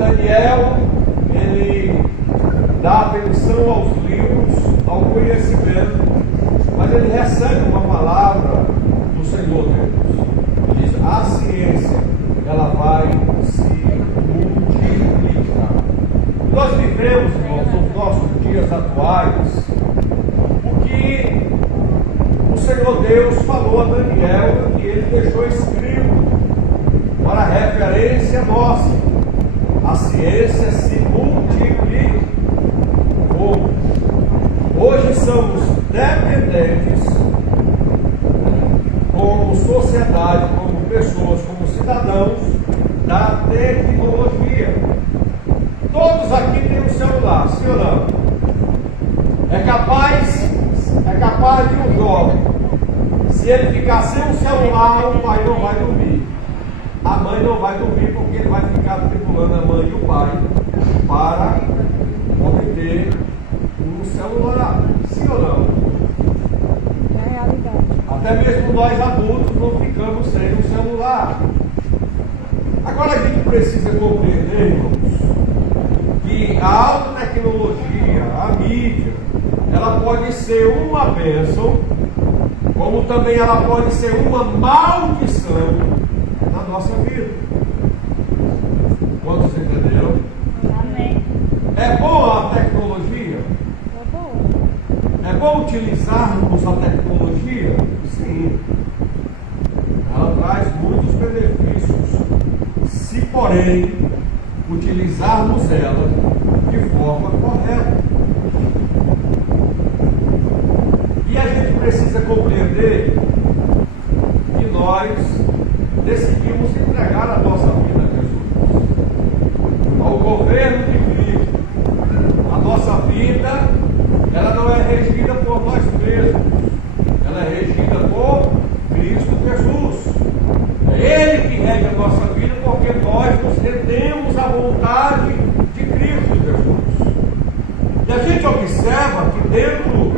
Daniel, ele dá atenção aos livros, ao conhecimento, mas ele recebe uma palavra do Senhor Deus. Diz: a ciência, ela vai se multiplicar. Nós vivemos, irmãos, nos nossos dias atuais, o que o Senhor Deus falou a Daniel e ele deixou escrito para referência nossa. A ciência se multiplica. Hoje somos dependentes, como sociedade, como pessoas, como cidadãos, da tecnologia. Todos aqui têm um celular, sim ou não? É capaz de um jovem, se ele ficar sem um celular, o pai não vai dormir. A mãe não vai dormir porque ele vai ficar tripulando a mãe e o pai para obter um celular. Sim ou não? É a realidade. Até mesmo nós adultos não ficamos sem um celular. Agora a gente precisa compreender, irmãos, que a alta tecnologia, a mídia, ela pode ser uma bênção, como também ela pode ser uma maldição na nossa vida. Quantos entenderam? Amém. É bom a tecnologia? É bom. É bom utilizarmos a tecnologia? Sim. Ela traz muitos benefícios, se porém utilizarmos ela de forma correta. E a gente precisa compreender que nós decidimos entregar a nossa vida a Jesus, ao governo de Cristo. A nossa vida, ela não é regida por nós mesmos, ela é regida por Cristo Jesus. É Ele que rege a nossa vida, porque nós nos rendemos à vontade de Cristo Jesus. E a gente observa que dentro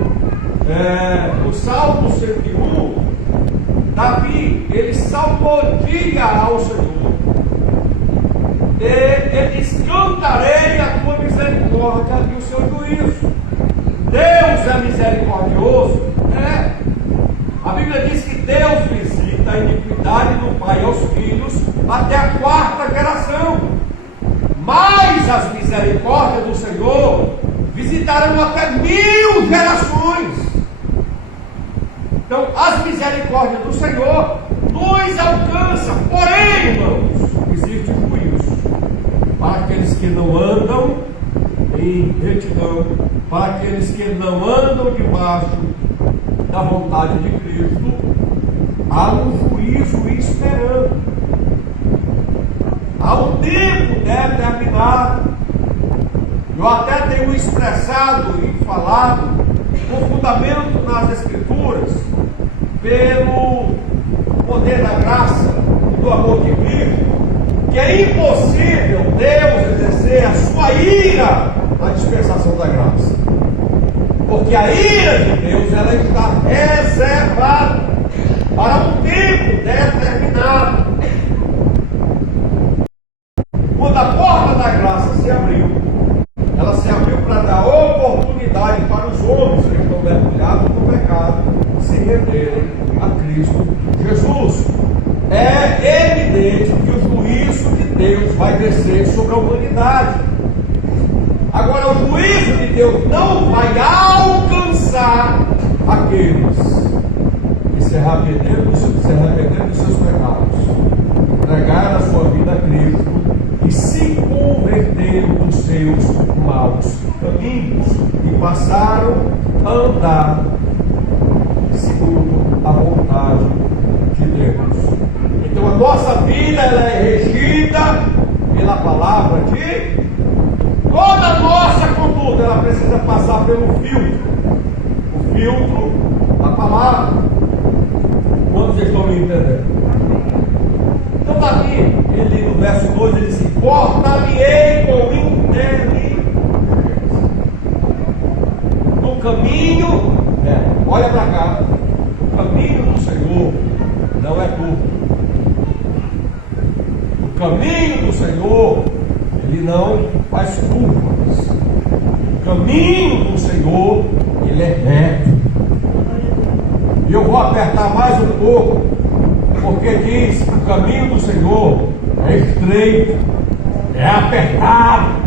do Salmo 101, Davi, ele salmodia ao Senhor. Ele diz: cantarei a tua misericórdia e o seu juízo. Deus é misericordioso. A Bíblia diz que Deus visita a iniquidade do pai aos filhos até a 4ª geração. Mas as misericórdias do Senhor visitarão até 1000 gerações. Então, as misericórdias do Senhor nos alcançam. Porém, irmãos, existe juízo para aqueles que não andam em retidão, para aqueles que não andam debaixo da vontade de Cristo. Há um juízo esperando. Há um tempo determinado. Eu até tenho expressado e falado com fundamento nas Escrituras, pelo poder da graça e do amor de Cristo, que é impossível Deus exercer a sua ira na dispensação da graça. Porque a ira de Deus, ela está reservada para um tempo determinado. Quando a porta da graça se abriu, ela se abriu para dar oportunidade para os homens que estão mergulhados no pecado se renderem a Cristo Jesus. É evidente que o juízo de Deus vai descer sobre a humanidade. Agora, o juízo de Deus não vai alcançar aqueles que se arrependeram dos seus pecados, entregaram a sua vida a Cristo e se converteram dos seus maus caminhos e passaram a andar segundo a vontade de Deus. Então a nossa vida, ela é regida pela palavra de toda a nossa conduta, ela precisa passar pelo filtro, o filtro da palavra. Quantos estão me entendendo? Então Davi, ele no verso 2, ele diz: portar-me-ei com inteligência no caminho, olha para cá, o caminho do Senhor não é curto. O caminho do Senhor, ele não faz curvas. O caminho do Senhor, ele é reto. E eu vou apertar mais um pouco, porque diz que o caminho do Senhor é estreito, é apertado.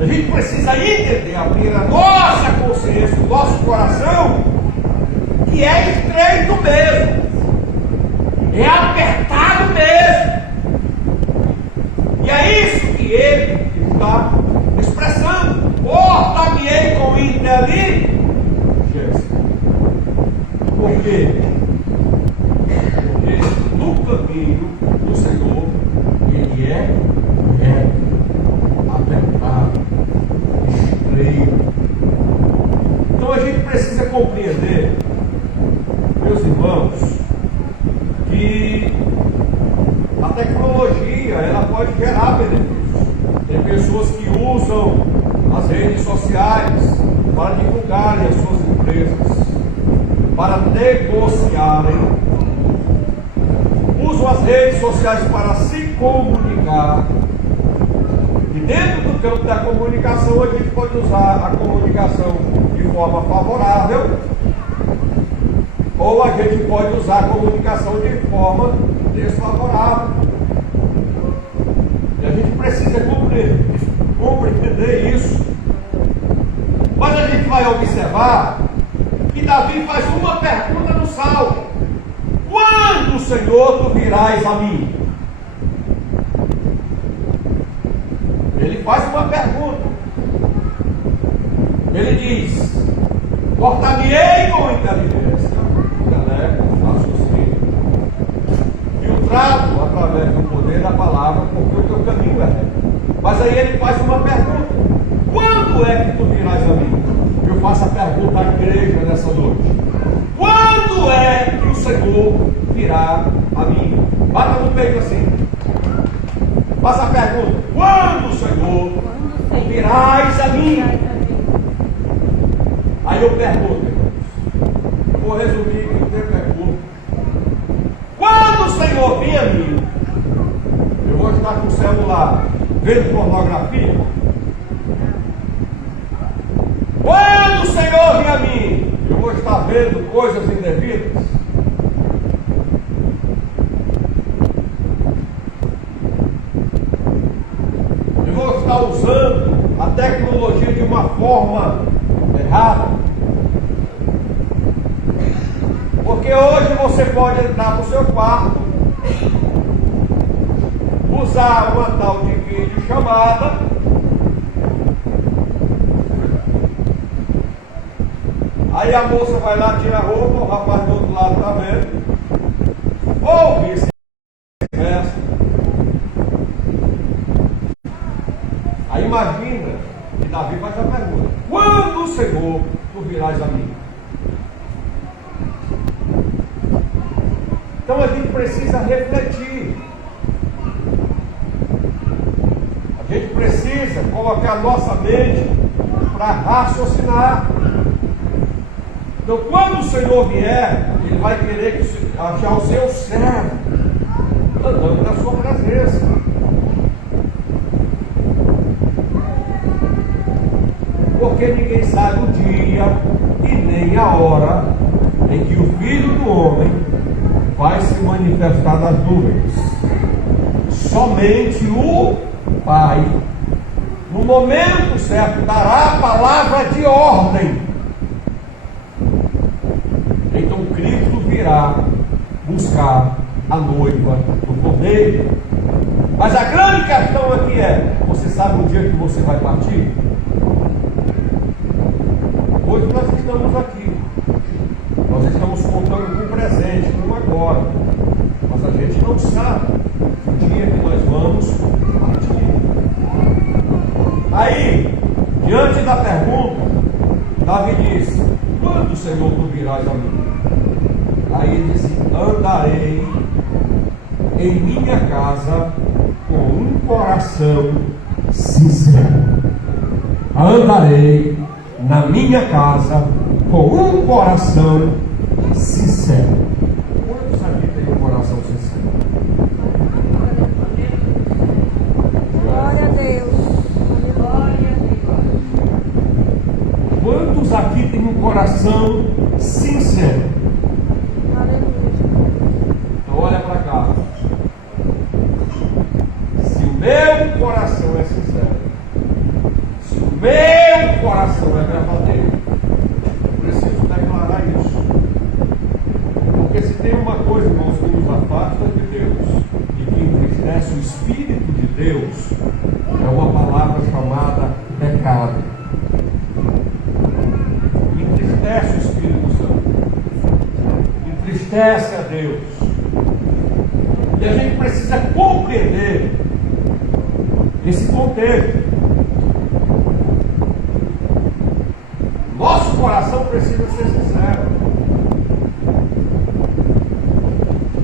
A gente precisa entender, abrir a nossa consciência, o nosso coração, que é estreito mesmo, é apertado mesmo. E é isso que ele está expressando. Portar-me-ei com inteligência. Por quê? Porque no caminho do Senhor, ele é reto, apertado, estreito. Então a gente precisa compreender, meus irmãos, que a tecnologia ela pode gerar benefícios. Tem pessoas que usam as redes sociais para divulgarem as suas empresas, para negociarem, usam as redes sociais para se comunicar. E dentro do campo da comunicação, a gente pode usar a comunicação de forma favorável, ou a gente pode usar a comunicação de forma desfavorável. E a gente precisa compreender isso. Mas a gente vai observar que Davi faz uma pergunta no Salmo: quando, Senhor, tu virás a mim? Ele faz uma pergunta. Ele diz: portar-me-ei com inteligência, intelecto, raciocínio, filtrado através do poder da palavra, porque o teu caminho é reto. Mas aí ele faz uma pergunta: quando é que tu virás a mim? Eu faço a pergunta à igreja nessa noite: quando é que o Senhor virá a mim? Bata no peito assim. Faça a pergunta: quando, Senhor, tu virás a mim? Aí eu pergunto, irmãos, eu vou resumir que o tempo é curto. Quando o Senhor vir a mim, eu vou estar com o celular vendo pornografia? Quando o Senhor vir a mim, eu vou estar vendo coisas indevidas? Eu vou estar usando a tecnologia de uma forma errada? Porque hoje você pode entrar no seu quarto, usar uma tal de videochamada, aí a moça vai lá, tira a roupa, o rapaz do outro lado está vendo, ou vice-versa. Aí imagina que Davi faz a pergunta: quando, Senhor, tu virás a mim? Então a gente precisa refletir. A gente precisa colocar a nossa mente para raciocinar. Então, quando o Senhor vier, Ele vai querer achar o seu servo andando na sua presença. Porque ninguém sabe o dia e nem a hora em que o Filho do Homem vai se manifestar nas nuvens. Somente o Pai, no momento certo, dará a palavra de ordem. Então Cristo virá buscar a noiva do Cordeiro. Mas a grande questão aqui é: você sabe o dia que você vai partir? Hoje nós estamos aqui, nós estamos contando com o presente, com o agora, mas a gente não sabe o dia que nós vamos partir. Aí, diante da pergunta, Davi disse: quando, Senhor, tu virás a mim? Aí ele disse: andarei em minha casa com um coração sincero. Andarei na minha casa com um coração sincero. Quantos aqui têm um coração sincero? um coração sincero. Aleluia. Então olha para cá. Se o meu coração é sincero, se o meu coração é verdadeiro, eu preciso declarar isso. Porque se tem uma coisa, irmãos, que nos afasta de Deus e que entristece o Espírito de Deus, é uma palavra chamada pecado. Entristece o Espírito Santo, entristece a Deus. E a gente precisa compreender esse contexto. Nosso coração precisa ser sincero.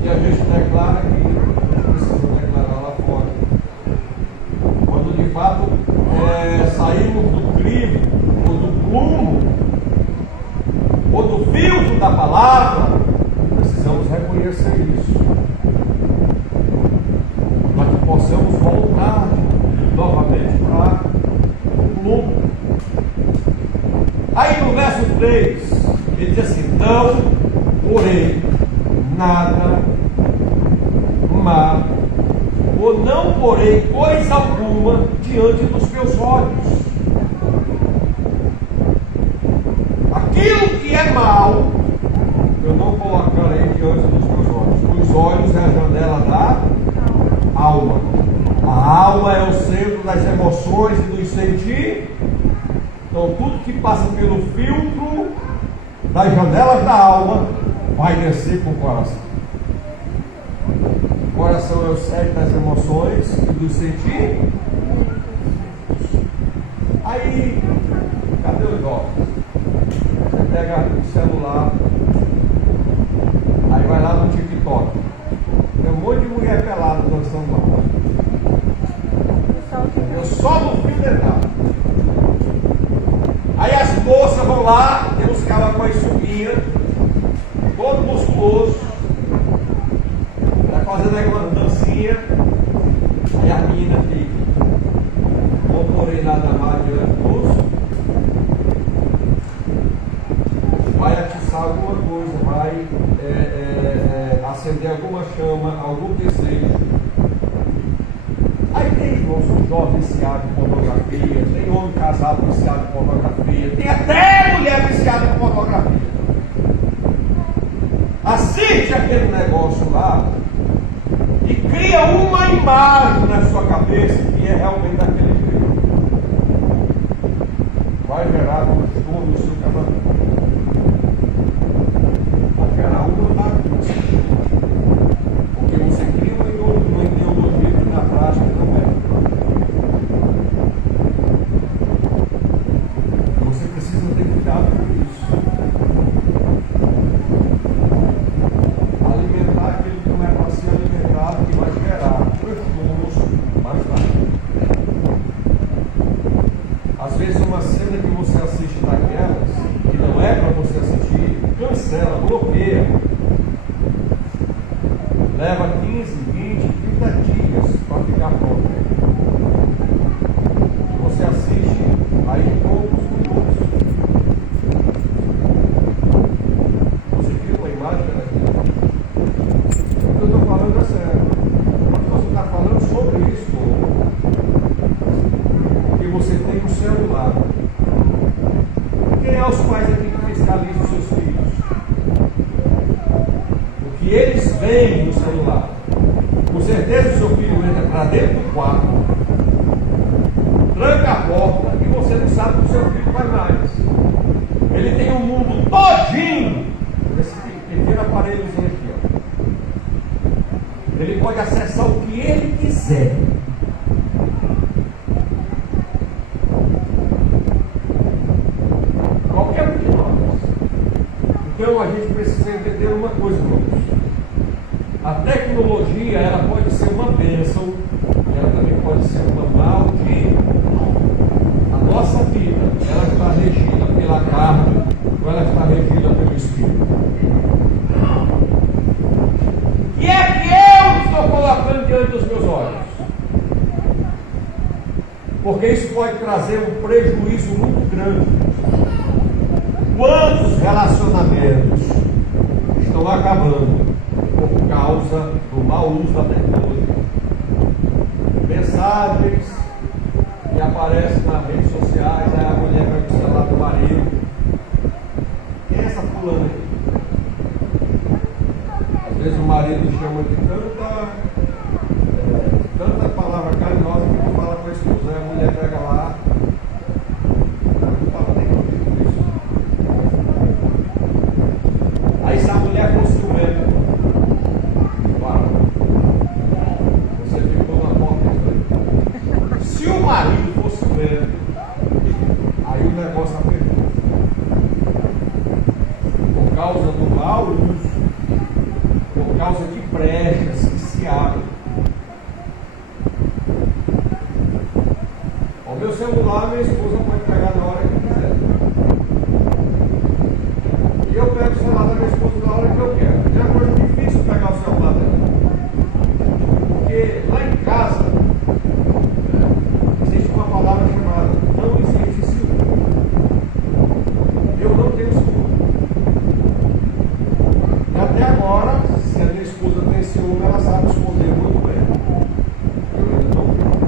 E a gente declara que precisa declarar lá fora. Quando de fato saímos do crivo, ou do plumo, ou do filtro da palavra, precisamos reconhecer isso. Para que possamos voltar novamente para o plumo. Aí no verso 3, ele diz assim: não porém nada má, ou não porém coisa alguma diante dos meus olhos. Aquilo que é mal, eu não colocarei diante dos meus olhos. Os olhos é a janela da alma. A alma é o centro das emoções e dos sentimentos. Então tudo que passa pelo filtro das janelas da alma vai descer para o coração. O coração é o centro das emoções e dos sentimentos. Aí, cadê os olhos? Você pega o celular, aí vai lá no TikTok. Tem um monte de mulher pelada dançando lá. Eu só no fio dental. Aí as moças vão lá, tem uns caras com as sunguinhas, todo musculoso, tá fazendo aquela dancinha, aí a menina fica, não porém nada mais diante do moço, vai atiçar alguma coisa, vai acender alguma chama, algum desejo. Aí tem, irmãos, um jovem viciado em pornografia, tem homem casado viciado em pornografia, tem até mulher viciada em pornografia. Assiste aquele negócio lá e cria uma imagem na sua cabeça que é realmente daquele jeito. Vai gerar transtorno no seu casamento. Vai gerar uma bagunça. Porque você cria uma ideologia que na prática não é. Você precisa ter cuidado com isso. Alimentar aquilo que não é para ser alimentado, que vai gerar transtornos mais tarde. Às vezes uma cena que você assiste daquelas, que não é para você assistir, cancela, bloqueia. Leva 15, 20, 30 dias para ficar pronto. Você assiste aí em poucos minutos. Você cria uma imagem daquilo. O que eu estou falando é sério. Quando você está falando sobre isso, porque você tem um celular. Quem é os pais aqui que fiscalizam os seus filhos? O que eles veem no celular. Com certeza o seu filho entra para dentro do quarto, tranca a porta e você não sabe que o seu filho faz mais. Ele tem um mundo todinho nesse pequeno aparelhozinho aqui, ó. Ele pode acessar o que ele quiser. Qualquer um de nós. Então a gente precisa entender uma coisa, irmãos. A tecnologia, ela pode ser uma bênção, ela também pode ser uma maldição. A nossa vida, ela está regida pela carne, ou ela está regida pelo Espírito. O que é que eu estou colocando diante dos meus olhos? Porque isso pode trazer um prejuízo muito grande. Quantos relacionamentos estão acabando por causa do mau uso da tecnologia? Mensagens que aparecem nas redes sociais, aí a mulher vai pro celular do marido. Quem é essa fulana aí? Às vezes o marido chama de tanta palavra carinhosa que não fala com a esposa, aí a mulher pega lá. Não fala nem com isso. Aí se a mulher fosse ciumenta, você ficou na porta de frente. Se o marido fosse ciumento, aí o negócio apertou. Por causa do mau uso, por causa de brechas que se abrem. O meu celular, minha esposa pode pegar na hora que quiser. E eu pego o celular da minha esposa na hora que eu quero. É uma coisa difícil pegar o celular dela. Porque lá em casa, existe uma palavra chamada não existe ciúme. Eu não tenho ciúme. E até agora, se a minha esposa tem ciúme, ela sabe esconder muito bem. Eu ainda não tenho.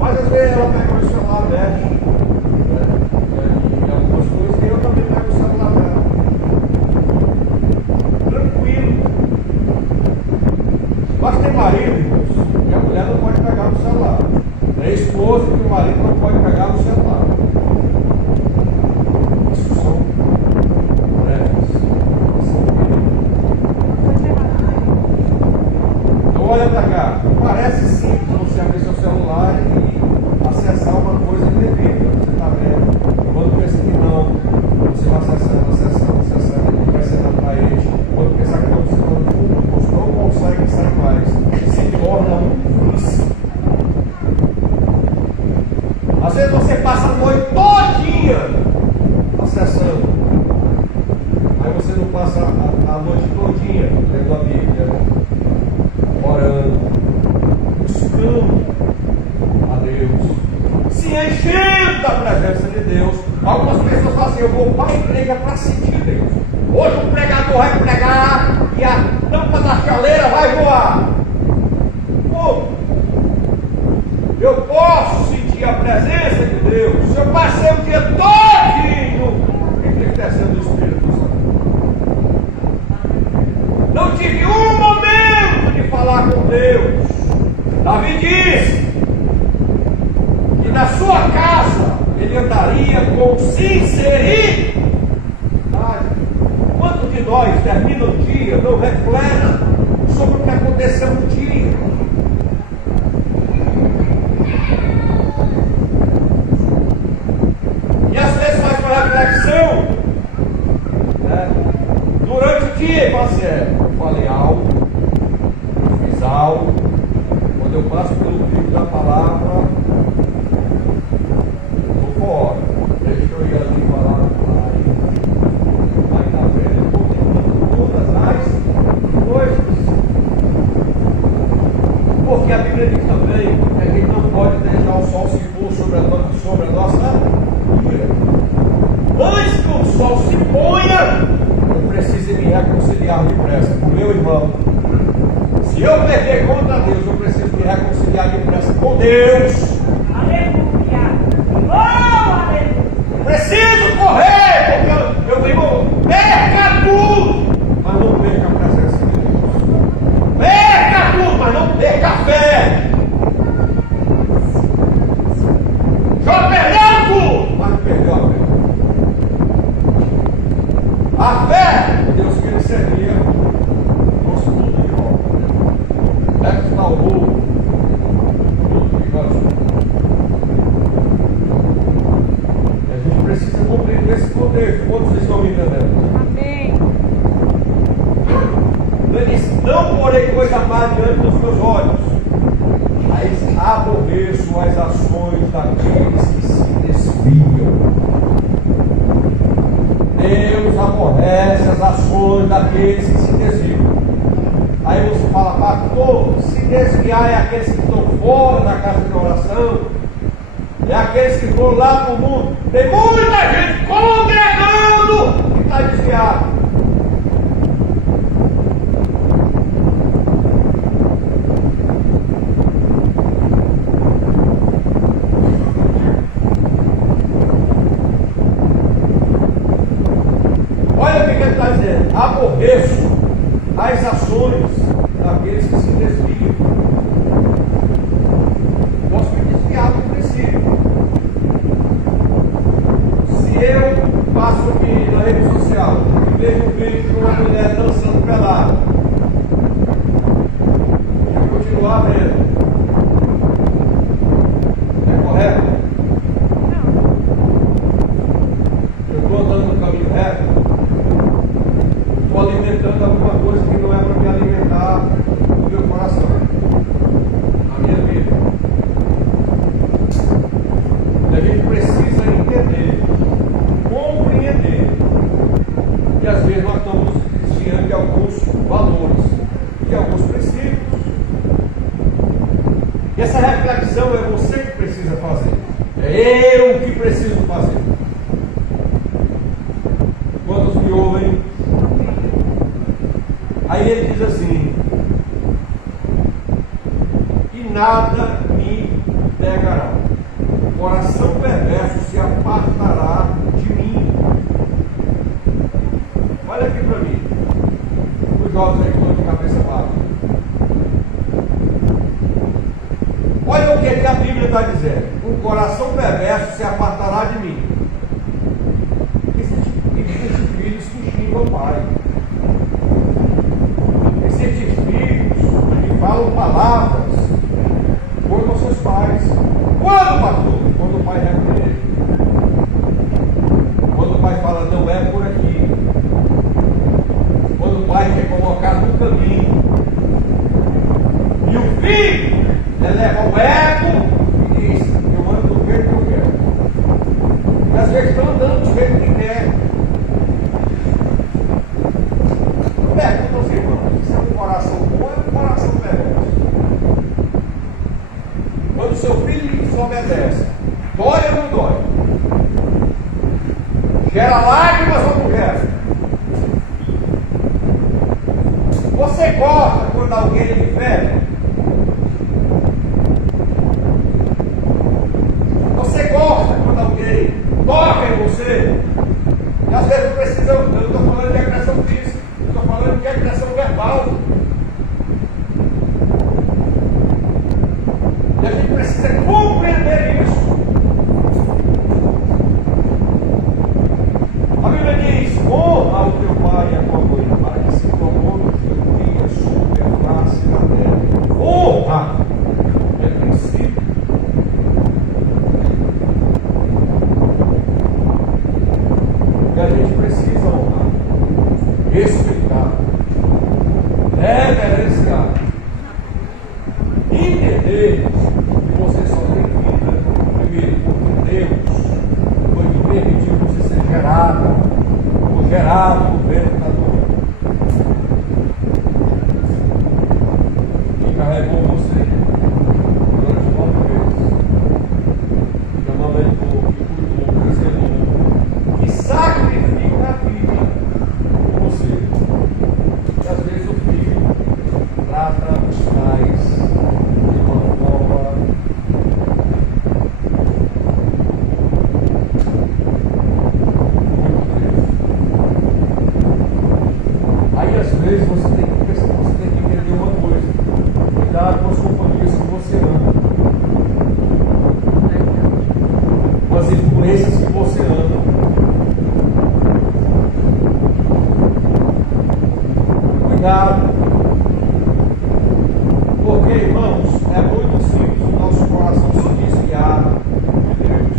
Mas às vezes ela pega o celular mexe, e algumas coisas, e eu também pego o celular dela. Tranquilo. Mas tem marido, irmãos, que a mulher não pode pegar no celular. É esposa que o marido não pode pegar no celular. Isso são brechas. Então olha pra cá. Parece simples você abrir seu celular e acessar uma coisa indevida. Você está vendo? Quando pensa que não, você vai acessando, e vai sendo atraente. Quando pensar que não, você não consegue sair mais. Se torna um vício. Às vezes você passa a noite todinha acessando. Aí você não passa a noite todinha lendo a Bíblia, orando, buscando a Deus, se enchendo da presença de Deus. Algumas pessoas falam assim: eu vou para a igreja para sentir Deus. Hoje o pregador vai pregar e a tampa da chaleira vai voar. Pô, eu posso sentir a presença de Deus. Eu passei o dia todinho entristecendo o Espírito Santo. Não tive um momento de falar com Deus. Davi disse que na sua casa ele andaria com sinceridade. Quanto de nós termina o dia, não reflete sobre o que aconteceu no dia? E às vezes faz uma reflexão, né? Durante o dia, fala assim: eu falei algo, eu fiz algo. Quando eu passo pelo livro da palavra, estou fora. Deixa eu ir ali falar aí na frente, eu estou tentando todas as coisas. Porque a Bíblia diz também que a gente não pode deixar o sol se pôr sobre a nossa vida. Antes que o sol se ponha, eu preciso me reconciliar depressa com o meu irmão. Se eu perder contra Deus, eu preciso me reconciliar depressa com Deus. Aleluia! Oh, aleluia! Preciso correr, porque eu digo: perca tudo, mas não perca a presença de Deus. Perca tudo, mas não perca a fé. Já perdeu tudo, mas não perdeu a fé. A fé, Deus queria servir nosso mundo de volta. Deve estar o mundo de volta. A gente precisa compreender esse contexto. Quantos estão me entendendo? Amém. Ele disse: não porei coisa má diante dos meus olhos, mas aborreço as ações daqueles que se desviam. Deus aborrece as ações daqueles que se desviam. Aí você fala: pastor, se desviar é aqueles que estão fora da casa de oração. É aqueles que foram lá para o mundo. Tem muita gente congregando que está desviado. Olha o que ele está dizendo. Aborreço as ações daqueles que se desviam. Posso me desviar do princípio. Se eu passo aqui na rede social e vejo um vídeo de uma mulher dançando pelada, eu continuar vendo. É correto? Eu estou andando no caminho reto. Estou alimentando alguma coisa que não é para me alimentar o meu coração, a minha vida. E a gente precisa entender, compreender que às vezes nós estamos desviando de alguns valores, de alguns princípios. E essa reflexão é você que precisa fazer, é eu que preciso fazer. Quantos me ouvem? Aí ele diz assim: e nada me pegará, o coração perverso se apartará de mim. Olha aqui para mim, os jovens aí que estão de cabeça baixa. Olha o que a Bíblia está dizendo: o coração perverso se apartará de mim. Existem filhos que xingam o pai. Existem filhos que falam palavras contra os seus pais. Quando, pastor? Quando o pai repreende. Quando o pai fala, não é por aqui. Quando o pai quer colocar no caminho. E o filho eleva o ego e diz, eu ando do jeito que eu quero. E às vezes estão andando do jeito que quer. Pergunta aos irmãos, se é um coração bom ou é um coração perverso? Quando o seu filho lhe desobedece, dói ou não dói? Gera lágrimas ou não gera? Você gosta quando alguém lhe fere? Você gosta quando alguém toca em você? E às vezes precisamos, eu não estou falando de agressão física, eu estou falando de agressão verbal. E a gente precisa compreender isso. A Bíblia diz, honra o teu pai e a tua mãe, para que se promova o teu dia sobre a face da terra. Honra é princípio. E a gente precisa honrar, respeitar, reverenciar, entender que você só tem vida, primeiro, porque Deus foi que permitiu você ser gerado, ou gerado no ventre da dor. E carregou você durante 9 meses. Que amamentou, que cuidou, que zelou, que sacrifica a vida por você. E às vezes o filho trata os pais de uma forma muito triste. Aí às vezes você tem que entender uma coisa: cuidado com as companhias que você anda, com as influências que você anda. Cuidado. Porque, irmãos, é muito simples o nosso coração se desviar de Deus,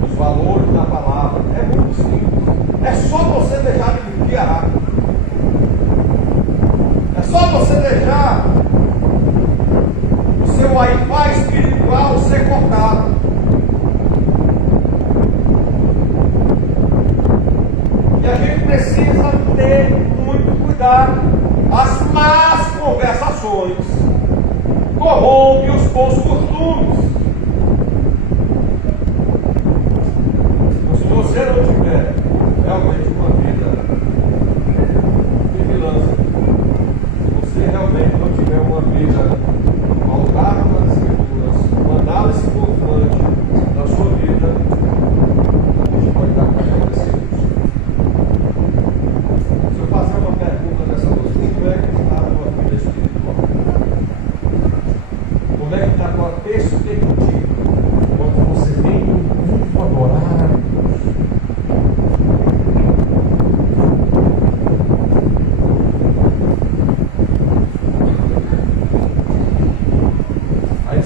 dos valores da palavra. É muito simples. É só você deixar de desviar. É só você deixar o seu Wi-Fi espiritual ser cortado. E a gente precisa ter muito cuidado. As más conversações corrompem os bons costumes.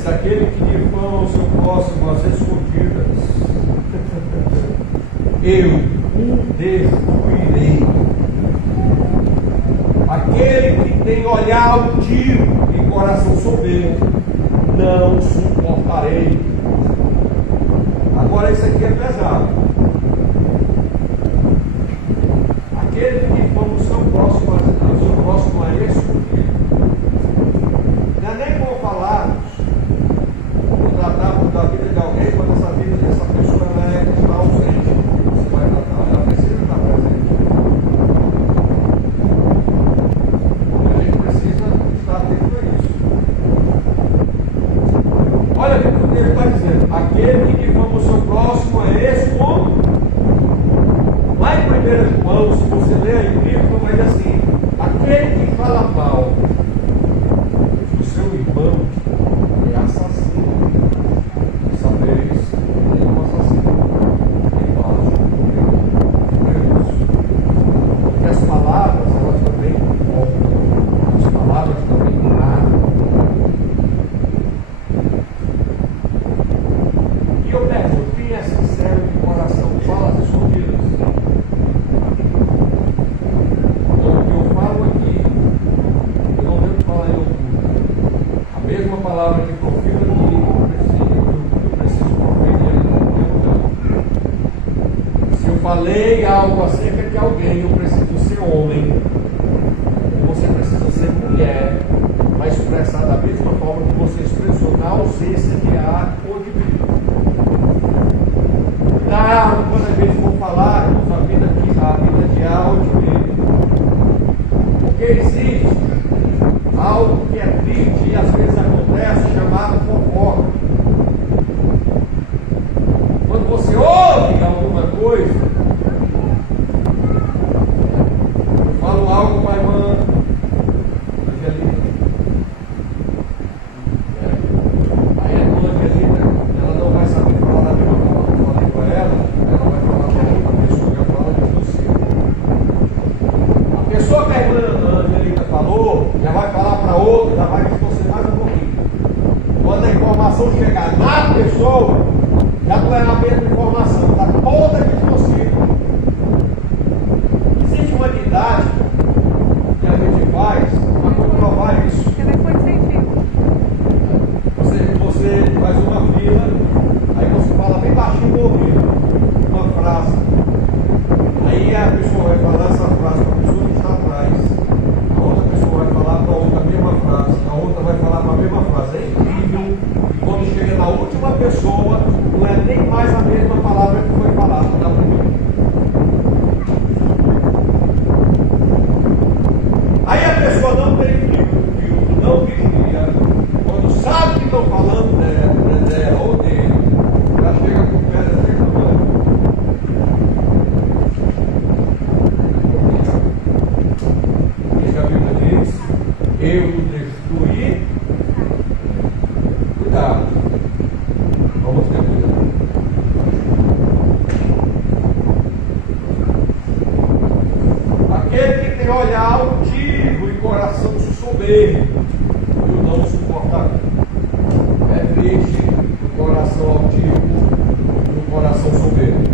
aquele que difama o seu próximo às escondidas, eu o destruirei. Aquele que tem olhar altivo e coração soberbo, não suportarei. Agora isso aqui é pesado. Aquele que difama o seu próximo a escondido. Não é nem com palavras. Vou tratar da vida de alguém quando essa vida dessa pessoa ela está ausente. Você vai tratar, ela precisa estar presente. A gente precisa estar atento a isso. Olha o que ele está dizendo. Aquele que difama o seu próximo é escondido. Lá em 1 João, se você ler aí o livro, vai dizer assim: aquele que fala mal do seu irmão é assassino. Sabeis, ele é um assassino. Embaixo, porque as palavras, elas também morrem. As palavras também matam. E eu pergunto: quem é sincero de coração fala as escondidas? A palavra que profira aqui, eu preciso proferir ali. Se eu falei algo acerca de alguém, eu preciso ser homem, ou você precisa ser mulher, vai expressar da mesma forma que você expressou na ausência de A ou de B. Quando a gente for falar, a vida de A ou de B. Porque existe algo que é triste e às vezes acontece, chamado fofoca. Quando você ouve alguma coisa, eu falo algo para a irmã Angelina. Aí a irmã Angelina, ela não vai saber falar da mesma forma que eu falei para ela vai falar para outra pessoa que eu falo de você. A pessoa que a irmã Angelina falou, já vai falar para outra, já vai distorcer mais um pouquinho. Quando a informação chegar na pessoa, já não é a mesma informação, está toda distorcida. Existe uma didática que a gente faz para comprovar isso. Telefone sem fio. Você faz uma fila, aí você fala bem baixinho no ouvido, uma frase. Aí a pessoa vai falar essa frase para a pessoa que está atrás. A outra pessoa vai falar para a outra a mesma frase. A outra vai falar para a mesma frase. É incrível. E quando chega na última pessoa, não é nem mais a mesma palavra que foi falada na primeira. Aí a pessoa não tem filtro, não vigia. Quando sabe que estão falando dela ou dele, já chega com o pé desse tamanho. A Bíblia diz: eu o destruí. Cuidado. Vamos ter cuidado. Aquele que tem olhar altivo e coração soberbo, eu não suportarei. É triste o coração altivo e o coração soberbo.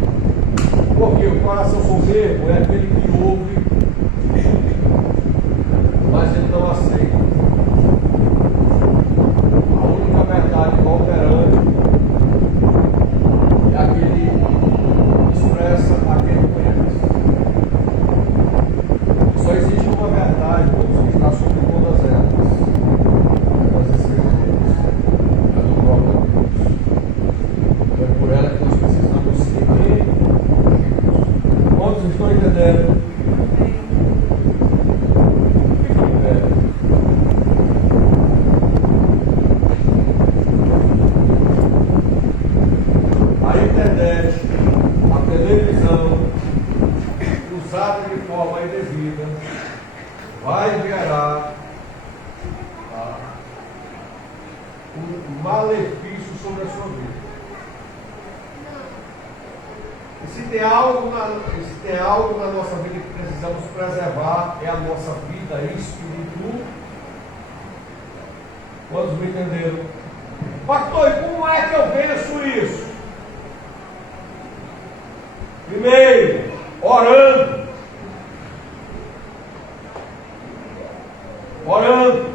Porque o coração soberbo é aquele que ouve, mas ele não aceita. A única verdade operante é aquele que expressa aquele que conhece. Só existe uma verdade, que está sobre todas elas. As escrituras. É do próprio Deus. É por ela que nós precisamos seguir. Quantos estão entendendo? A televisão usada de forma indevida vai gerar um malefício sobre a sua vida. E se tem algo na nossa vida que precisamos preservar, é a nossa vida espiritual. Quantos me entenderam? Pastor, e como é que eu venço isso? Primeiro, orando. Orando.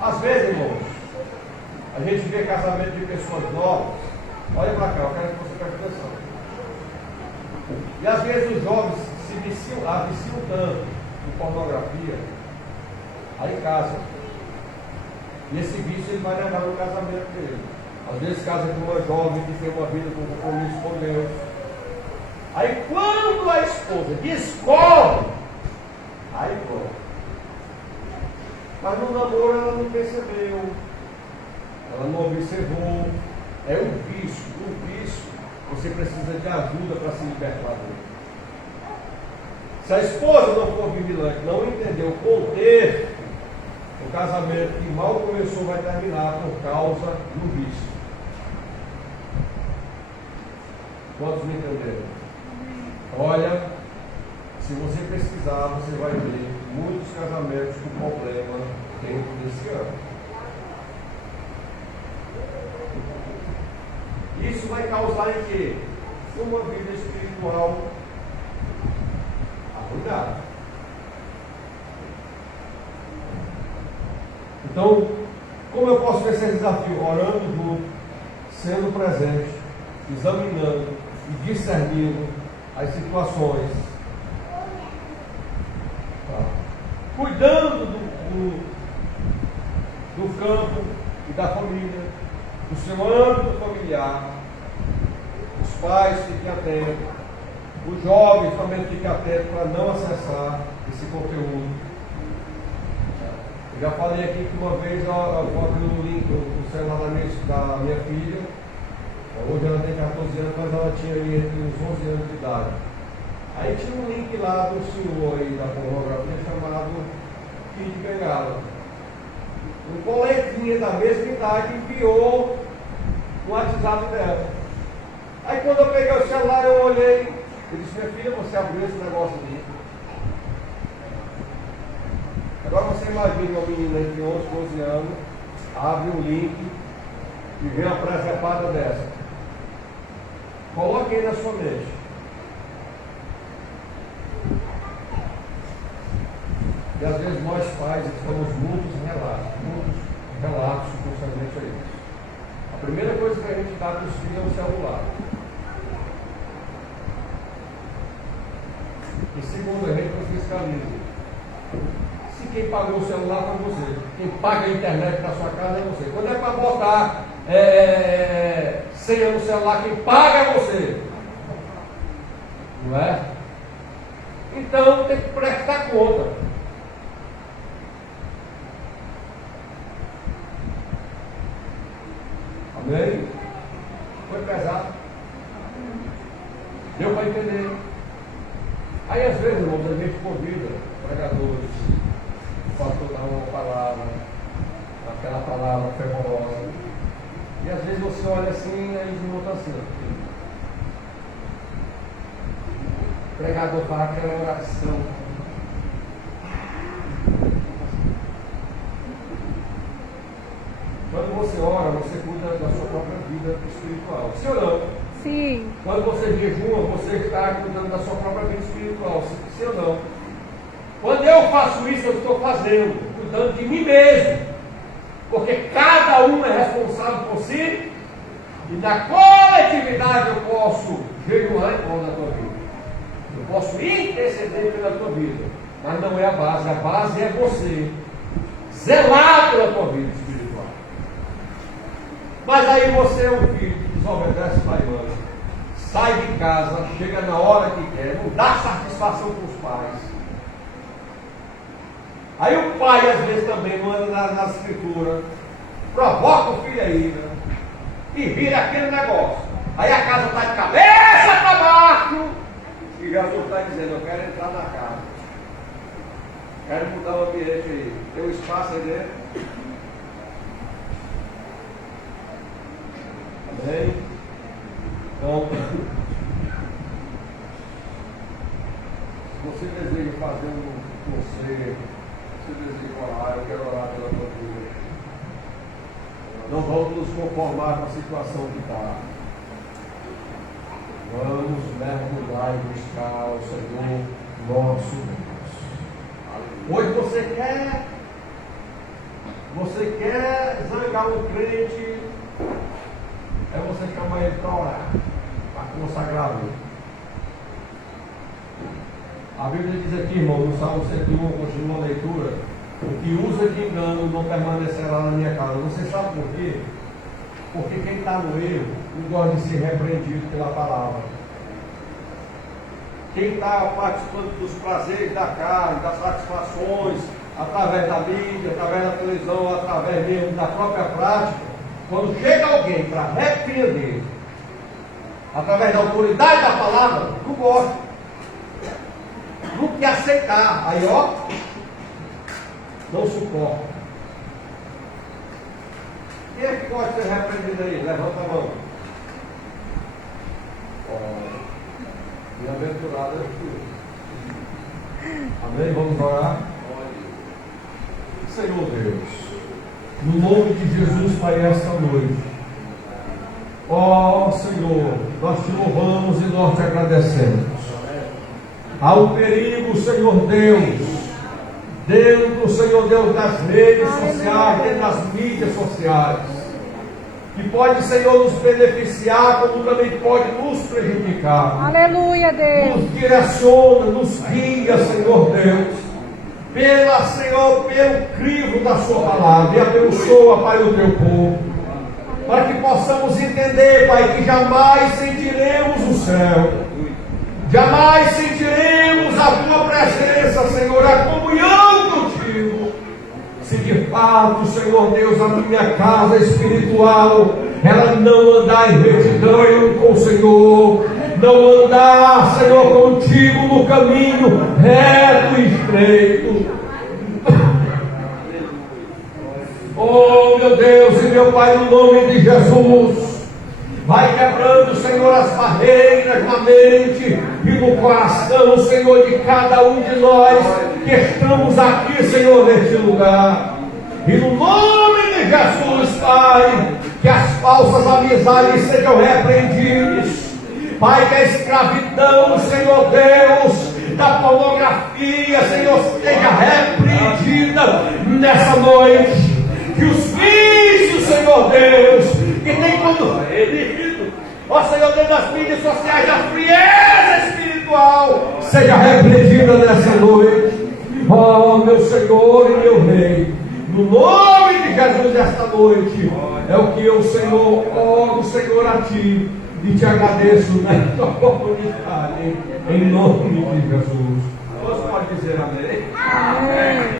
Às vezes, irmãos, a gente vê casamento de pessoas novas. Olha para cá, eu quero que você preste atenção. E às vezes os jovens se viciam tanto em pornografia, aí casam. E esse vício ele vai levar no casamento dele. Às vezes casa com uma jovem que tem uma vida com compromisso com Deus. Aí quando a esposa descobre, aí pronto. Mas no namoro ela não percebeu, ela não observou. É um vício. Um vício, você precisa de ajuda para se libertar dele. Se a esposa não for vigilante, não entender o contexto, o casamento que mal começou vai terminar por causa do vício. Quantos me entenderam? Olha, se você pesquisar, você vai ver muitos casamentos com problema dentro desse ano. Isso vai causar em quê? Uma vida espiritual arruinada. Então, como eu posso vencer esse desafio? Orando junto, sendo presente, examinando e discernindo as situações. Tá? Cuidando do campo e da família, do seu âmbito familiar. Os pais fiquem atentos, os jovens também fiquem atentos para não acessar esse conteúdo. Eu já falei aqui que uma vez eu abri o link no celular da minha filha. Hoje ela tem 14 anos, mas ela tinha aí entre uns 11 anos de idade. Aí tinha um link lá do senhor aí da pornografia chamado Kid Bengala. Um coleguinha da mesma idade enviou o WhatsApp dela. Aí quando eu peguei o celular, eu olhei, eu disse: minha filha, você abriu esse negócio aqui. Agora você imagina uma menina de 11, 12 anos, abre um link e vê uma presepada dessa. Coloque aí na sua mente. E às vezes nós pais temos muitos relatos concernente a isso. A primeira coisa que a gente dá para os filhos é o celular. E segundo, a gente não fiscaliza. Se quem pagou o celular foi você, quem paga a internet na sua casa é você. Quando é para botar senha no celular, quem paga é você. Não é? Então tem que prestar conta. Amém? Foi pesado. Deu para entender. Aí às vezes, irmãos, a gente convida pregadores, o pastor dá uma palavra, aquela palavra fervorosa. E às vezes você olha assim e a gente não está assim. O pregador faz aquela oração. Quando você ora, você cuida da sua própria vida espiritual. Sim ou não? Sim. Quando você jejua, você está cuidando da sua própria vida espiritual. Sim ou não? Quando eu faço isso, eu estou fazendo, cuidando de mim mesmo. Porque cada um é responsável por si. E na coletividade eu posso jejuar em prol da tua vida. Eu posso interceder pela tua vida. Mas não é a base. A base é você zelar pela tua vida espiritual. Mas aí você é um filho que desobedece pai e mãe, sai de casa, chega na hora que quer, não dá satisfação para os pais. Aí o pai às vezes também manda na escritura, provoca o filho aí, né? E vira aquele negócio. Aí a casa está de cabeça para baixo, e Jesus está dizendo: eu quero entrar na casa, quero mudar o ambiente aí, tem um espaço aí dentro. Amém? Então, se você deseja fazer um conselho, se você deseja orar, eu quero orar pela tua vida. Não vamos nos conformar com a situação que está. Vamos mergulhar e buscar o Senhor nosso Deus. Hoje você quer zangar um crente, é você chamar ele para orar, para consagrar ele. A Bíblia diz aqui, irmão, no Salmo 101, continua a leitura: o que usa de engano não permanecerá na minha casa. Você sabe por quê? Porque quem está no erro não gosta de ser repreendido pela palavra. Quem está participando dos prazeres da carne, das satisfações, através da mídia, através da televisão, através mesmo da própria prática, quando chega alguém para repreender, através da autoridade da palavra, não gosta. Não quer aceitar. Aí, ó, não suporta. Quem é que pode ser repreendido aí? Levanta a mão. Bem-aventurado é tu. Amém? Vamos orar? Senhor Deus, no nome de Jesus, Pai, esta noite, ó Senhor, nós te louvamos e nós te agradecemos. Há um perigo, Senhor Deus, dentro, Senhor Deus, das redes sociais, dentro das mídias sociais, que pode, Senhor, nos beneficiar, como também pode nos prejudicar. Aleluia, Deus. Nos direciona, nos guia, Senhor Deus, Senhor, pelo crivo da sua palavra, e abençoa, Pai, o teu povo, para que possamos entender, Pai, que jamais sentiremos o céu, jamais sentiremos a tua presença, Senhor, a comunhão contigo, se de fato, Senhor Deus, a minha casa espiritual, ela não andar em retidão com o Senhor, não andar, Senhor, contigo no caminho reto e estreito. Oh, meu Deus e meu Pai, no nome de Jesus, vai quebrando, Senhor, as barreiras na mente e no coração, Senhor, de cada um de nós que estamos aqui, Senhor, neste lugar. E no nome de Jesus, Pai, que as falsas amizades sejam repreendidas. Pai, que a escravidão, Senhor Deus, da pornografia, Senhor, seja repreendida nessa noite. Que os vícios, Senhor Deus, que tem conduzido, ó Senhor Deus, das mídias sociais, da frieza espiritual, seja repreendida nessa noite. Ó meu Senhor e meu Rei, no nome de Jesus, esta noite, é o que eu, Senhor, oro, Senhor, a Ti, e te agradeço nesta oportunidade, em nome de Jesus. Você pode dizer amém? Amém.